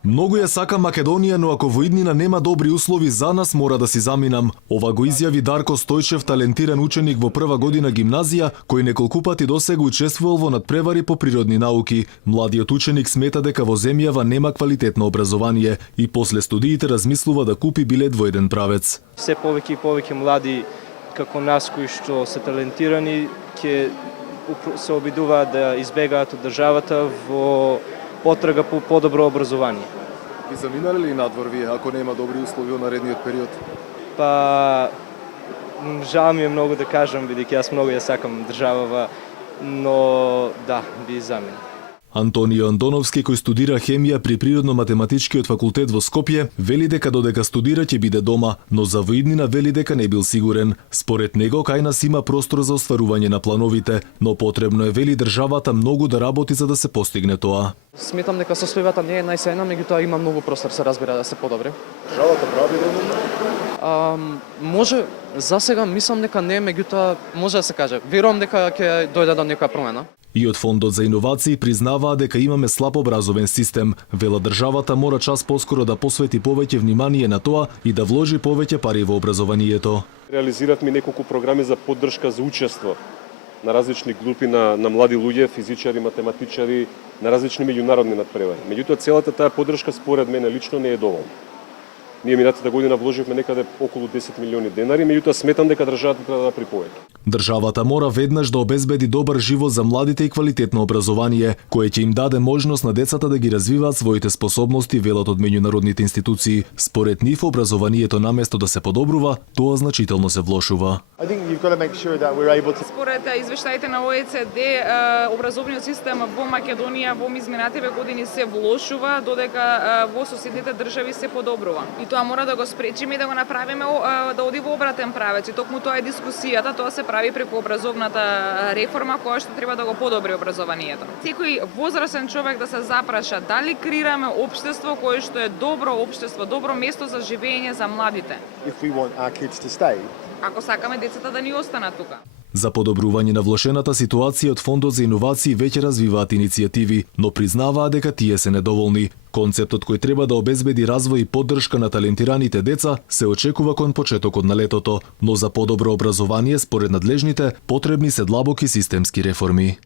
Многу ја сакам Македонија, но ако во иднина нема добри услови за нас, мора да си заминам. Ова го изјави Дарко Стојчев, талентиран ученик во прва година гимназија, кој неколку пати досега учествувал во надпревари по природни науки. Младиот ученик смета дека во земјава нема квалитетно образование и после студиите размислува да купи билет во еден правец. Се повеќе и повеќе млади како нас кои што се талентирани ќе се обидуваат да избегаат од државата во потрага по подобро образование. Би заминале ли надвор вие ако нема добри услови во наредниот период? Па жал ми е многу да кажам, бидејќи јас многу ја сакам државава, но да, би заминал. Антонио Андоновски, кој студира хемија при Природно-математичкиот факултет во Скопје, вели дека додека студира ќе биде дома, но за воиднина вели дека не бил сигурен. Според него, кај нас има простор за остварување на плановите, но потребно е, вели, државата многу да работи за да се постигне тоа. Сметам дека состојбата не е најсејна, меѓутоа има многу простор, се разбира, да се подобри. Државата прави доволно? Може, за сега мислам дека не, меѓутоа може да се каже. Верувам дека ќе дојде до некоја промена. И од Фондот за иновации признаваа дека имаме слаб образовен систем. Вела државата мора час поскоро да посвети повеќе внимание на тоа и да вложи повеќе пари во образованието. Реализиравме неколку програми за поддршка за учество на различни групи на млади луѓе, физичари, математичари, на различни меѓународни надпревари. Меѓутоа целата таа поддршка според мене лично не е доволна. Ние минатата година вложивме некаде околу 10 милиони денари, меѓутоа сметам дека државата треба да приповеќе. Државата мора веднаш да обезбеди добар живот за младите и квалитетно образование, кое ќе им даде можност на децата да ги развиваат своите способности, велат од меѓународните институции. Според нив, образованието наместо да се подобрува, тоа значително се влошува. Според извештаите на ОЕЦД, образовниот систем во Македонија во изминативе години се влошува, додека во соседните држави се подобрува. И тоа мора да го спречиме и да го направиме да оди во обратен правец. И токму тоа е дискусијата, тоа се прави преку образовната реформа која што треба да го подобри образованието. Секој возрастен човек да се запраша дали креираме општество кое што е добро општество, добро место за живење за младите. Ако сакаме децата да ни останат тука. За подобрување на влошената ситуација од Фондот за иновации веќе развиваат иницијативи, но признаваа дека тие се недоволни. Концептот кој треба да обезбеди развој и поддршка на талентираните деца се очекува кон почетокот на летото, но за подобро образование според надлежните потребни се длабоки системски реформи.